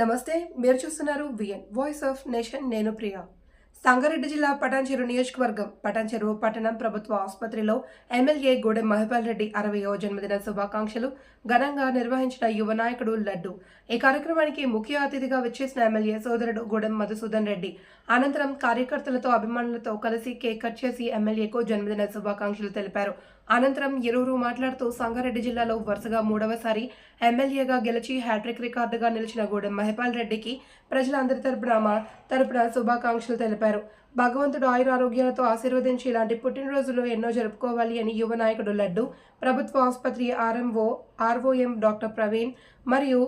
నమస్తే మీరు చూస్తున్నారు విఎన్ వాయిస్ ఆఫ్ నేషన్ నేను ప్రియా. సంగారెడ్డి జిల్లా పటాన్చెరు నియోజకవర్గం పటాన్చెరు పట్టణం ప్రభుత్వ ఆసుపత్రిలో ఎమ్మెల్యే గూడెం మహిపాల్ రెడ్డి అరవయో జన్మదిన శుభాకాంక్షలు. ఘనంగా నిర్వహించిన యువ నాయకుడు లడ్డు. ఈ కార్యక్రమానికి ముఖ్య అతిథిగా విచ్చేసిన ఎమ్మెల్యే సోదరుడు గూడెం మధుసూదన్ రెడ్డి. అనంతరం కార్యకర్తలతో అభిమానులతో కలిసి కేక్ కట్ చేసి ఎమ్మెల్యేకు జన్మదిన శుభాకాంక్షలు తెలిపారు. అనంతరం ఇరువురు మాట్లాడుతూ సంగారెడ్డి జిల్లాలో వరుసగా మూడవసారి ఎమ్మెల్యేగా గెలిచి హ్యాట్రిక్ రికార్డుగా నిలిచిన గూడెం మహిపాల్ రెడ్డికి ప్రజలందరి తరపున తరపున శుభాకాంక్షలు తెలిపారు. భగవంతుడు ఆయుర ఆరోగ్యాలతో ఆశీర్వదించి ఇలాంటి పుట్టినరోజులు ఎన్నో జరుపుకోవాలి అని యువ నాయకుడు లడ్డు ప్రభుత్వ ఆసుపత్రి ఆర్ఎంఓ ఆర్ఓఎం డాక్టర్ ప్రవీణ్ మరియు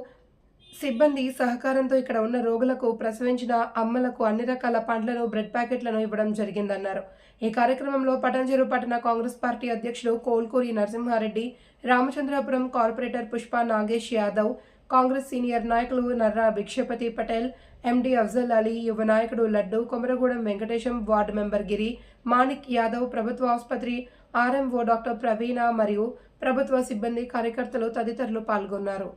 సిబ్బంది సహకారంతో ఇక్కడ ఉన్న రోగులకు ప్రసవించిన అమ్మలకు అన్ని రకాల పండ్లను బ్రెడ్ ప్యాకెట్లను ఇవ్వడం జరిగిందన్నారు. ఈ కార్యక్రమంలో పటాన్చెరు పట్టణ కాంగ్రెస్ పార్టీ అధ్యక్షుడు కోల్కూరి నరసింహారెడ్డి రామచంద్రాపురం కార్పొరేటర్ పుష్ప నాగేష్ యాదవ్ కాంగ్రెస్ సీనియర్ నాయకులు నర్రా భిక్షపతి పటేల్ ఎండి అఫ్జల్ అలీ యువ నాయకుడు లడ్డు కొమరగూడెం వెంకటేశం వార్డు మెంబర్ గిరి మాణిక్ యాదవ్ ప్రభుత్వ ఆసుపత్రి ఆర్ఎంఓ డాక్టర్ ప్రవీణ మరియు ప్రభుత్వ సిబ్బంది కార్యకర్తలు తదితరులు పాల్గొన్నారు.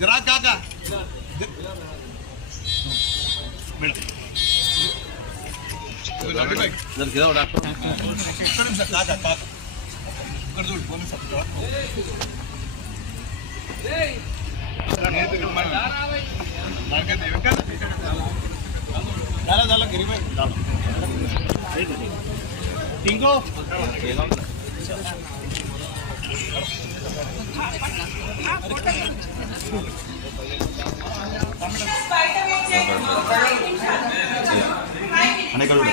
जरा काका जर काका काका ఇక్కడ చూడు ఫోన్ ఇంకో అనేక చూడు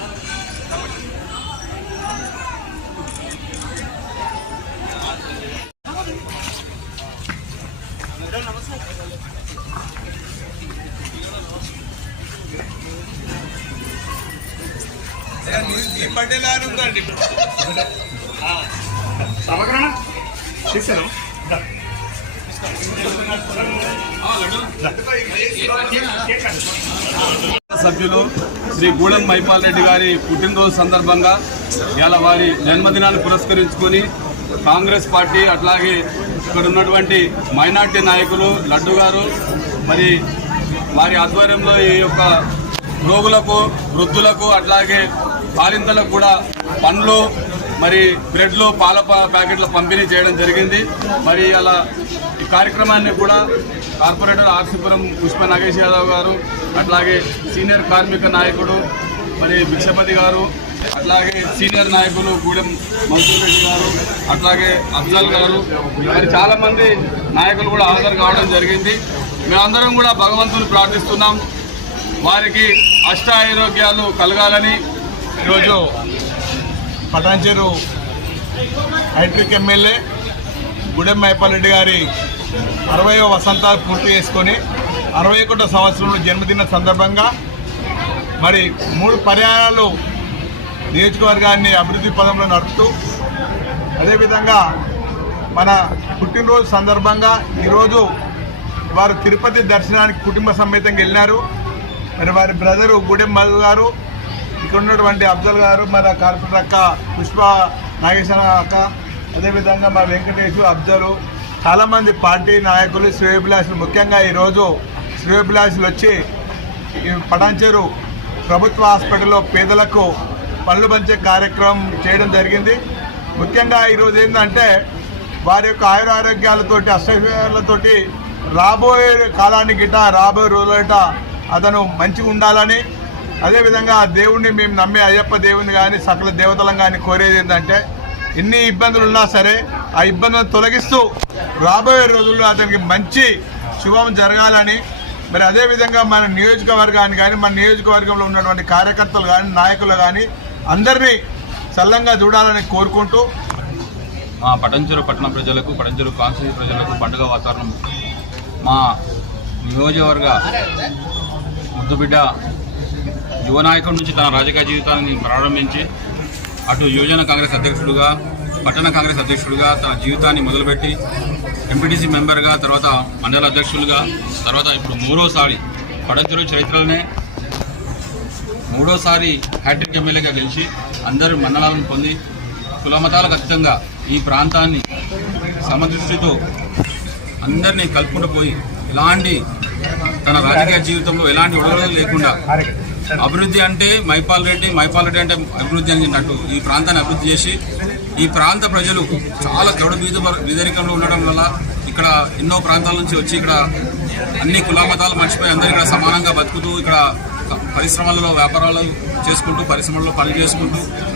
సభ్యులు శ్రీ గూడెం మైపాల్ రెడ్డి గారి పుట్టినరోజు సందర్భంగా ఇలా వారి జన్మదినాన్ని పురస్కరించుకొని కాంగ్రెస్ పార్టీ అట్లాగే ఇక్కడ ఉన్నటువంటి మైనార్టీ నాయకులు లడ్డు గారు మరి వారి ఆధ్వర్యంలో ఈ యొక్క రోగులకు వృద్ధులకు అట్లాగే బాలింతలకు కూడా పండ్లు మరి బ్రెడ్లు పాల ప్యాకెట్లు ప్యాకెట్ల పంపిణీ చేయడం జరిగింది. మరి అలా ఈ కార్యక్రమాన్ని కూడా కార్పొరేటర్ ఆర్సీపురం పుష్ప నాగేష్ యాదవ్ గారు అట్లాగే సీనియర్ కార్మిక నాయకుడు మరి భిక్షపతి గారు అట్లాగే సీనియర్ నాయకులు గూడెం మన్సూర్ రెడ్డి గారు అట్లాగే అఫ్జల్ గారు మరి చాలామంది నాయకులు కూడా హాజరు కావడం జరిగింది. మేమందరం కూడా భగవంతుని ప్రార్థిస్తున్నాం. వారికి అష్ట ఆరోగ్యాలు కలగాలని ఈరోజు Patancheru hat trick MLA Gudem Mahipal Reddy గారి అరవయో వసంతాలు పూర్తి చేసుకొని అరవై ఒకటో సంవత్సరంలో జన్మదిన సందర్భంగా మరి మూడు పర్యాయాలు నియోజకవర్గాన్ని అభివృద్ధి పదంలో నడుపుతూ అదేవిధంగా మన పుట్టినరోజు సందర్భంగా ఈరోజు వారు తిరుపతి దర్శనానికి కుటుంబ సమేతంగా వెళ్ళినారు. మరి వారి బ్రదరు గుడెం మధు గారు ఇక్కడ ఉన్నటువంటి అఫ్జల్ గారు మన కార్పొరేటర్ అక్క పుష్ప నాగేశ్వర అక్క అదేవిధంగా మా వెంకటేష్ అఫ్జలు చాలామంది పార్టీ నాయకులు శ్రేయభిలాషులు. ముఖ్యంగా ఈరోజు శ్రేయభిలాషులు వచ్చి ఈ ప్రభుత్వ హాస్పిటల్లో పేదలకు పళ్ళు పంచే కార్యక్రమం చేయడం జరిగింది. ముఖ్యంగా ఈరోజు ఏంటంటే వారి యొక్క ఆయురారోగ్యాలతోటి అష్టలతోటి రాబోయే కాలానికి రాబోయే రోజులట అతను మంచిగా ఉండాలని అదేవిధంగా ఆ దేవుణ్ణి మేము నమ్మే అయ్యప్ప దేవుని కానీ సకల దేవతలను కానీ కోరేది ఏంటంటే ఎన్ని ఇబ్బందులు ఉన్నా సరే ఆ ఇబ్బందులను తొలగిస్తూ రాబోయే రోజుల్లో అతనికి మంచి శుభం జరగాలని మరి అదేవిధంగా మన నియోజకవర్గాన్ని కానీ మన నియోజకవర్గంలో ఉన్నటువంటి కార్యకర్తలు కానీ నాయకులు కానీ అందరినీ చల్లంగా చూడాలని కోరుకుంటూ మా పటంచెరు పట్టణ ప్రజలకు పటంచెరు కాన్స్టిట్యూన్సీ ప్రజలకు పండుగ వాతావరణం. మా నియోజకవర్గ ముద్దుబిడ్డ యువ నాయకుడి నుంచి తన రాజకీయ జీవితాన్ని ప్రారంభించి అటు యువజన కాంగ్రెస్ అధ్యక్షుడుగా పట్టణ కాంగ్రెస్ అధ్యక్షుడుగా తన జీవితాన్ని మొదలుపెట్టి ఎంపీటీసీ మెంబర్గా తర్వాత మండల అధ్యక్షులుగా తర్వాత ఇప్పుడు మూడోసారి పడంచెరు చరిత్రలోనే మూడోసారి హ్యాట్రిక్ ఎమ్మెల్యేగా గెలిచి అందరి మండలాలను పొంది కులమతాలకు అతీతంగా ఈ ప్రాంతాన్ని సమదృష్టితో అందరినీ కలుపుకుంటూ పోయి ఎలాంటి తన రాజకీయ జీవితంలో ఎలాంటి ఒడవడలు లేకుండా అభివృద్ధి అంటే మైపాల్ రెడ్డి మైపాల్ రెడ్డి అంటే అభివృద్ధి అని అన్నట్టు ఈ ప్రాంతాన్ని అభివృద్ధి చేసి ఈ ప్రాంత ప్రజలు చాలా గౌడ బీద బీదరికంలో ఉండడం వల్ల ఇక్కడ ఎన్నో ప్రాంతాల నుంచి వచ్చి ఇక్కడ అన్ని కులామతాలు మర్చిపోయి అందరూ ఇక్కడ సమానంగా బతుకుతూ ఇక్కడ పరిశ్రమలలో వ్యాపారాలు చేసుకుంటూ పరిశ్రమల్లో పని చేసుకుంటూ